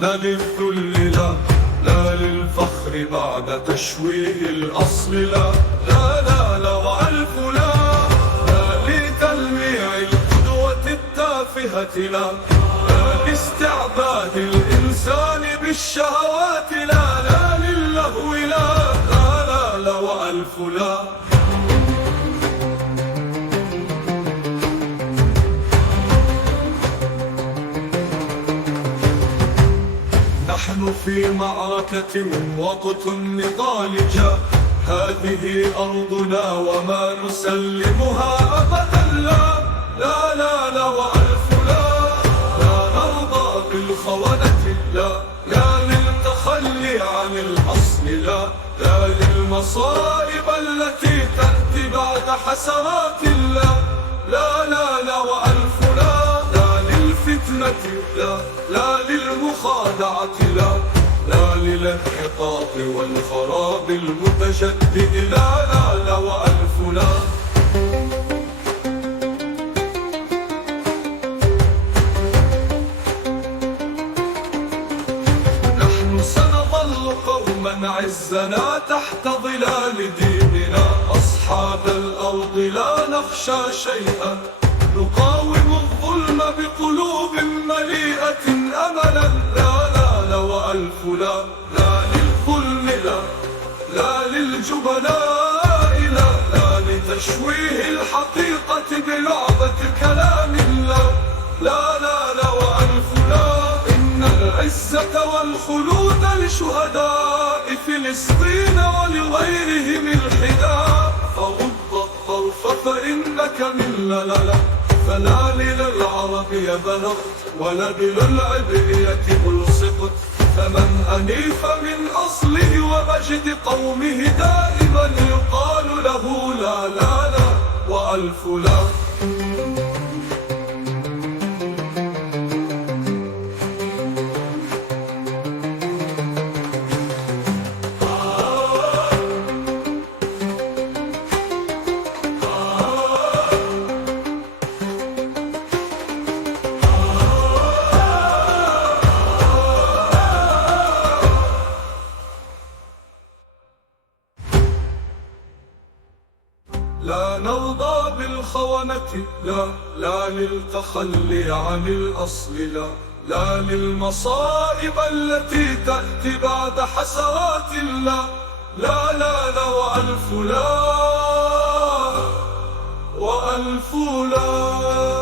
لا للذل لا، لا للفخر بعد تشويه الأصل لا، لا لا لا وألف لا، لا لتلميع القدوة التافهة لا، لا لاستعباد الإنسان بالشهوات لا، لا للهو لا، لا لا لا وألف لا. نحن في معركة وقت النضال جاء، هذه أرضنا وما نسلمها أبدا لا، لا لا لا وألف لا، لا نرضى بالخونة لا، لا للتخلي عن الأصل لا، لا للمصائب التي تأتي بعد حسرات لا، لا لا لا وألف لا، لا للفتنة لا، لا للمخادعة لا، لا للانحطاط والخراب المتجدد لا، لا لا وألف لا. نحن سنظل قوما عزنا تحت ظلال ديننا، أصحاب الأرض لا نخشى شيئا، نقاوم الظلم بقلوب مليئة أملا لا، لا لا وألف لا، لا للظلم لا، لا للجبناء لا، لا لتشويه الحقيقة بلعبة كلام لا، لا لا لا وألف لا. إن العزة والخلود لشهداء فلسطين ولغيرهم الحداء، فغض الطرف فإنك من لا لا لا، فلا للعربية بلغت ولا للعبرية ملصقت، فمن أنيف من أصله ومجد قومه دائما يقال له لا لا لا وألف لا. لا نرضى بالخونة لا، لا للتخلي عن الأصل لا، لا للمصائب التي تأتي بعد حسرات لا، لا لا لا وألف لا، وألف لا.